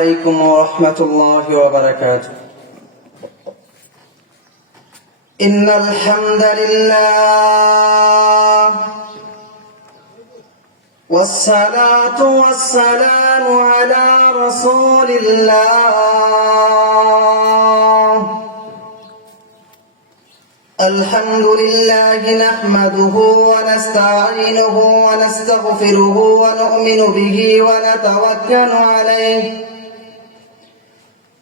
عليكم ورحمة الله وبركاته. إن الحمد لله والصلاة والسلام على رسول الله. الحمد لله نحمده ونستعينه ونستغفره ونؤمن به ونتوكل عليه.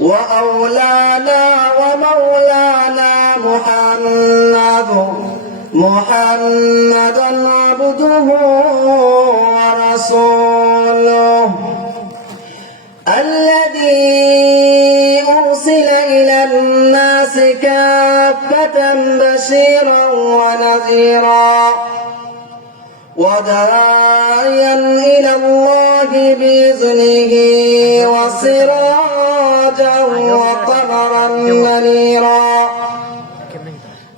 وأولانا ومولانا محمد محمدا عبده ورسوله. الذي أرسل إلى الناس كافة بشيرا ونذيرا. وداعيا إلى الله بإذنه وسراجا وقمرا منيرا.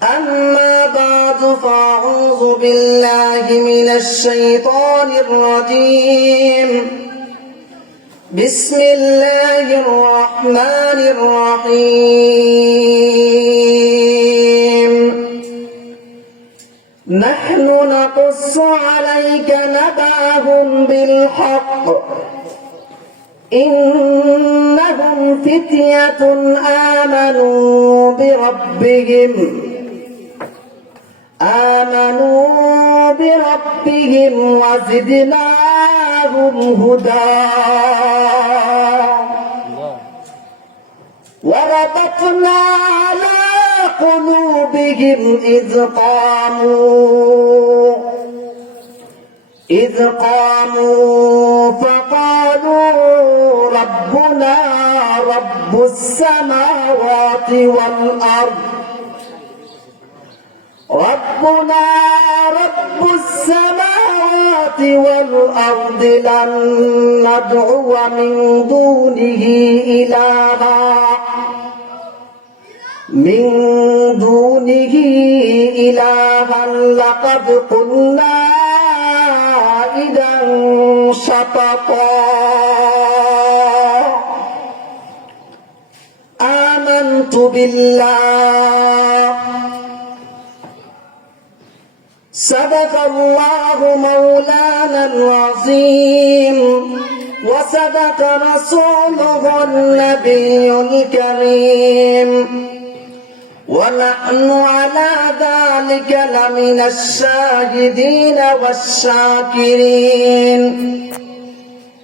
أما بعد فأعوذ بالله من الشيطان الرجيم. بسم الله الرحمن الرحيم. نحن نقص عليك نبأهم بالحق. إنهم فتية آمنوا بربهم آمنوا بربهم وزدناهم هدى وربطنا على قلوبهم إذ قاموا إذ قاموا فقالوا ربنا رب السماوات والأرض. ربنا رب السماوات والأرض لن ندعو من دونه إلها. من دونه إلها لقد قلنا بالله صدق الله مولانا العظيم وصدق رسوله النبي الكريم. ونحن على ذلك لمن الشاهدين والشاكرين.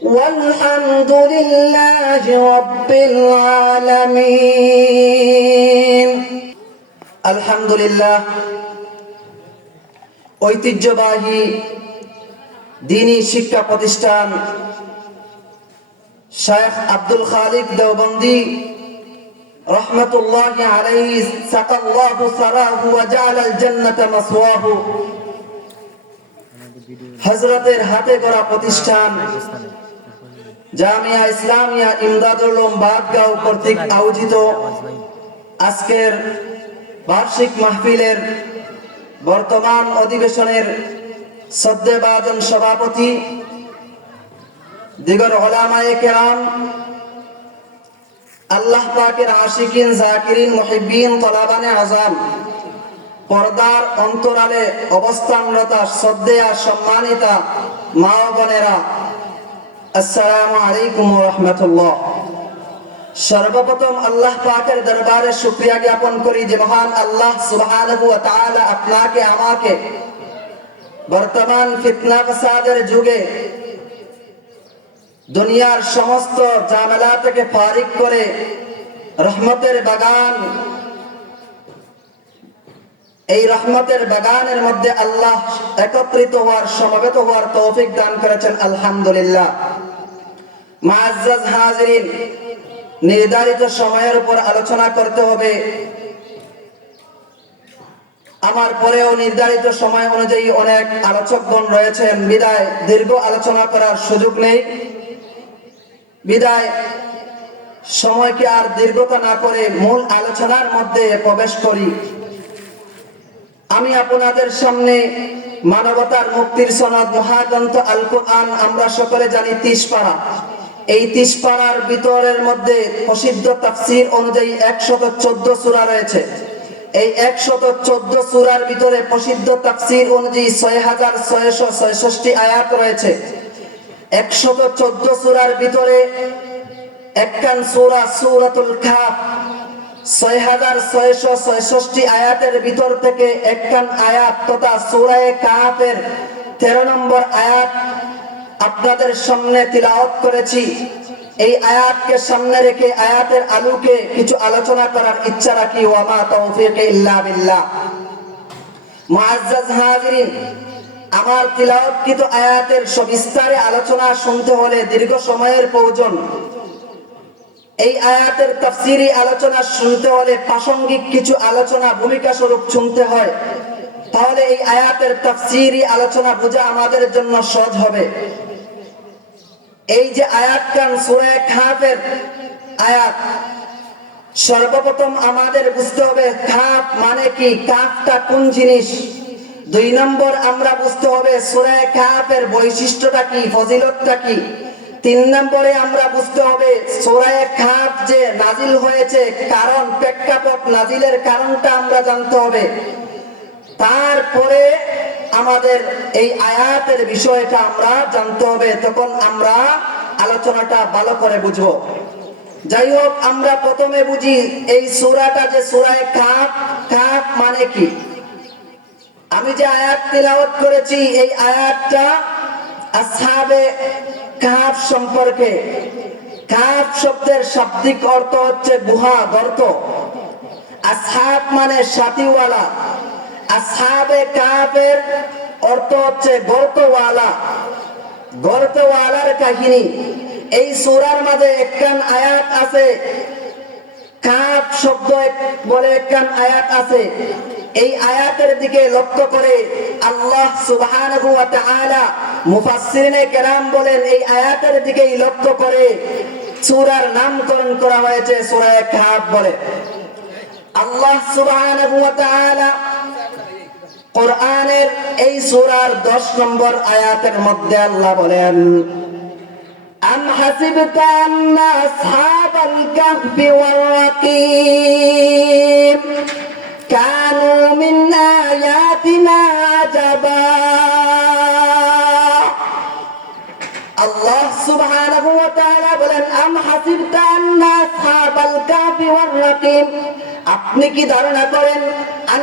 والحمد لله رب العالمين الحمد لله ঐতিহ্যবাহী দিনী শিক্ষা প্রতিষ্ঠান শেখ আব্দুল খালিক দেওবন্দি রহমতুল্লাহ আলাইহি সাকাল্লাহু সারাহু ওয়া জাআলাল জান্নাতা মাসওয়াহু হযরতের হাতে গড়া প্রতিষ্ঠান জামিয়া ইসলামিয়া ইমদাদুল বাদগাঁও কর্তৃক আয়োজিত আজকের বার্ষিক মাহফিলের বর্তমান অধিবেশনের সদ্যবাদন সভাপতি দিগর ওলামায়ে কেরাম, আল্লাহ পাকের আশিকিন, জাকিরিন, মুহিব্বিন, তলাবানে আজাম পর্দার অন্তরালে অবস্থানরতা, শ্রদ্ধেয়া, সম্মানিতা মা বোনেরা আসসালামু আলাইকুম রহমতুল্লাহ। সর্বপ্রথম আল্লাহ পাকের দরবারে শুক্রিয়া জ্ঞাপন করি যে মহান আল্লাহ সুবহানাহু ওয়া তাআলা আপনাকে, আমাকে বর্তমান ফিতনা ফাসাদের যুগে দুনিয়ার সমস্ত ঝামেলা থেকে ফারিক করে রহমতের বাগান, এই রহমতের বাগানের মধ্যে আল্লাহ একত্রিত হওয়ার, সমবেত হওয়ার তৌফিক দান করেছেন, আলহামদুলিল্লাহ। মাআজ্জাজ হাজিরিন, নির্ধারিত সময়ের উপর আলোচনা করতে হবে। আমার পরেও নির্ধারিত সময় অনুযায়ী অনেক আলোচকগণ রয়েছেন। বিদায়, দীর্ঘ আলোচনা করার সুযোগ নেই। বিদায়, সময়কে আর দীর্ঘতা না করে মূল আলোচনার মধ্যে প্রবেশ করি। আমি আপনাদের সামনে মানবতার মুক্তির সনদ, মহাগ্রন্থ আল কোরআন আমরা সকলে জানি তিস পাড়া এই তিস পাড়ার ভিতরের মধ্যে প্রসিদ্ধ তাফসির অনুযায়ী একশত চোদ্দ সূরা রয়েছে। এই একশত চোদ্দ সূরার ভিতরে প্রসিদ্ধ তাফসির অনুযায়ী ছয় হাজার ছয়শো ছয়ষষ্টি আয়াত রয়েছে। একশত চোদ্দ সূরার ভিতরে একখান সূরা সূরাতুল খাফ ছয় হাজার ছয়শো ছয়ষষ্টি আয়াতের ভিতর থেকে একখান আয়াত তথা সূরায়ে কাহাফের তেরো নম্বর আয়াত আপনাদের সামনে তিলাওয়াত করেছি। এই আয়াতকে সামনে রেখে, আয়াতের আলোকে কিছু আলোচনা করার ইচ্ছা রাখি। ওয়ামা তৌফিক ইল্লা বিল্লাহ। মুআজ্জাজ হাজিরিন, আমার তিলাওয়াতকৃত আয়াতের সবিস্তারে আলোচনা শুনতে হলে দীর্ঘ সময়ের প্রয়োজন। এই আয়াতের তাফসিরি আলোচনা শুনতে হলে প্রাসঙ্গিক কিছু আলোচনা ভূমিকা স্বরূপ শুনতে হয়। তাহলে এই আয়াতের তাফসিরি আলোচনা বোঝা আমাদের জন্য সহজ হবে। এই যে আয়াত কান, সূরা খাফের আয়াত, সর্বপ্রথম আমাদের বুঝতে হবে খাপ মানে কি কাপটা কোন জিনিস? দুই নম্বর আমরা বুঝতে হবে সূরা খাফের বৈশিষ্ট্যটা কি, ফজিলতটা কি? তিন নম্বরে আমরা বুঝতে হবে সোরায় খাপ যে নাজিল হয়েছে, কারণ প্রেক্ষাপট নাজিলের কারণটা আমরা জানতে হবে। তারপরে আমাদের এই আয়াতের বিষয়টা আমরা জানতে হবে, তখন আমরা আলোচনাটা ভালো করে বুঝব। যাই হোক, আমরা প্রথমে বুঝি এই সুরাটা যে সুরায় কাপ কাপ মানে কি? আমি যে আয়াত তিলাওয়াত করেছি, এই আয়াতটা আসহাবে কাপ সম্পর্কে। কাপ শব্দের শাব্দিক অর্থ হচ্ছে গুহা, গর্ত। আসহাব মানে সাথীওয়ালা। আসহাবে অর্থ হচ্ছে গর্তওয়ালা। গর্তওয়ালার কাহিনী। এই মাঝে একখান আয়াত আছে। শব্দ বলে একখান আয়াত আছে। এই আয়াতের দিকে লক্ষ্য করে আল্লাহ কেরাম বলেন, এই আয়াতের দিকেই লক্ষ্য করে সূরার নামকরণ করা হয়েছে সূরা কাপ বলে। আল্লাহ সুবহানাহু কোরআনের এই সূরার 10 নম্বর আয়াতের মধ্যে আল্লাহ বলেন أم حسبت أن أصحاب الكهف والرقيم كانوا من آياتنا عجبا আল্লাহ সুবহানাহু ওয়া তাআলা বলেন আম হাসিবতা আন্না আসহাবাল কাফি ওয়ার রাকিম আপনি কি ধারণা করেন আন্না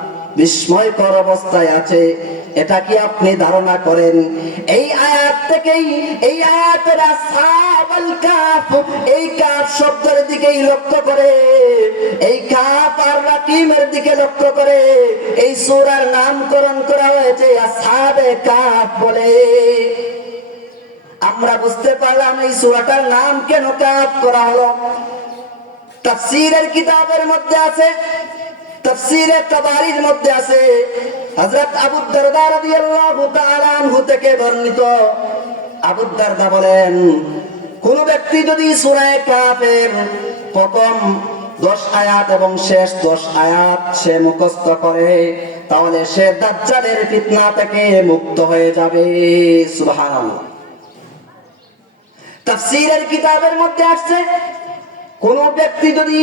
বিস্ময়কর অবস্থায় আছে। এটা কি আপনি ধারণা করেন? এই আয়াত থেকেই, এই আয়াতের আসহাবাল কাফ, এই কাফ শব্দের দিকেই লক্ষ্য করে। এই কাফ আর রাকিমের দিকে লক্ষ্য করে। এই সূরার নামকরণ করা হয়েছে আসহাবে কাফ বলে। আমরা বুঝতে পারলাম এই সূরাটার নাম কেন কাফ করা হলো। তাফসীরের কিতাবের মধ্যে আছে কোন ব্যক্তি যদি প্রথম দশ আয়াত এবং শেষ দশ আয়াত সে মুখস্থ করে, তাহলে সে দাজ্জালের ফিতনা থেকে মুক্ত হয়ে যাবে। সুবহানাল্লাহ। তাফসীরের কিতাবের মধ্যে আসছে, কোন ব্যক্তি যদি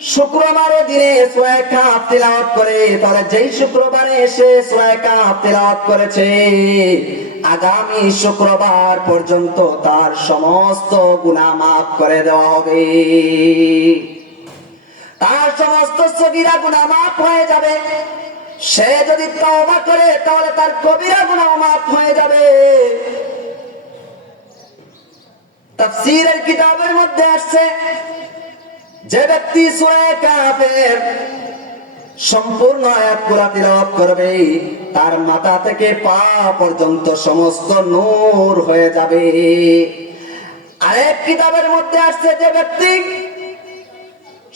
শুক্রবারের দিনে সোয়া কাপ তিলাওয়াত করে, তাহলে যেই শুক্রবারে এসে সোয়া কাপ তিলাওয়াত করেছে, আগামী শুক্রবার পর্যন্ত তার সমস্ত গুনাহ মাফ করে দেওয়া হবে। তার সমস্ত সগিরা গুনাহ মাফ হয়ে যাবে। সে যদি তওবা করে, তাহলে তার কবিরা গুনাহ মাফ হয়ে যাবে। তাফসীরের কিতাবের মধ্যে আসছে যে ব্যক্তি সূরা কাফের সম্পূর্ণ আয়াত পুরা তিলাওয়াত করবে, তার মাথা থেকে পা পর্যন্ত সমস্ত নূর হয়ে যাবে। আরেক কিতাবের মধ্যে আসছে যে ব্যক্তি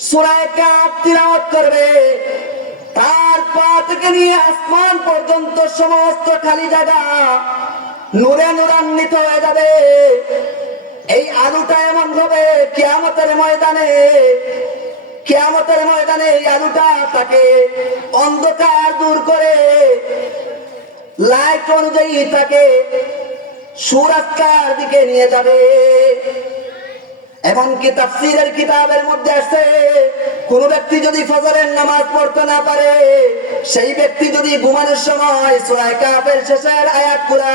সূরা কাফ তিলাওয়াত করবে, তার পা থেকে নিয়ে আসমান পর্যন্ত সমস্ত খালি জায়গা নূরে নূরান্বিত হয়ে যাবে। এই আলুটা এমন হবে, কেয়ামতের ময়দানে কেয়ামতের ময়দানে এই আলুটা তাকে অন্ধকার দূর করে, লাইট অনুযায়ী তাকে সুরাস্তার দিকে নিয়ে যাবে। এমনকি তাফসিরের কিতাবের মধ্যে আছে, কোন ব্যক্তি যদি ফজরের নামাজ পড়তে না পারে, সেই ব্যক্তি যদি ঘুমানোর সময় সূরা কাফের শেষের আয়াতগুলা,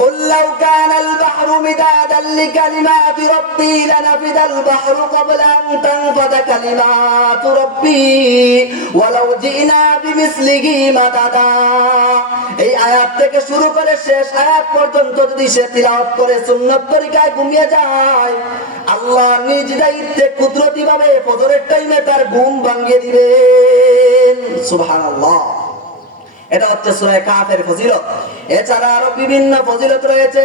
কুল লাউ কানাল বাহরু মিদাদাল লিকালিমাতি রাব্বি লানাফিদাল বাহরু ক্বাবলা আন তানফাদা কালিমাতু রাব্বি ওয়ালাউ জিনা বিমিসলিহি মাদাদা। এই আয়াত থেকে শুরু করে শেষ আয়াত পর্যন্ত যদি সে তিলাওয়াত করে সুন্নাত তরিকায় ঘুমিয়ে যায় নিজ দায়িত্বে কুদরতি ভাবে ফজরের টাইমে তার ঘুম ভাঙিয়ে দিবেন। সুবহানাল্লাহ। এটা হচ্ছে সুরায় কাফের ফজিলত। এছাড়া আরও বিভিন্ন ফজিলত রয়েছে।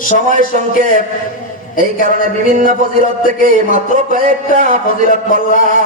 সময় সংক্ষেপ। এই কারণে বিভিন্ন ফজিলত থেকে মাত্র কয়েকটা ফজিলত বললাম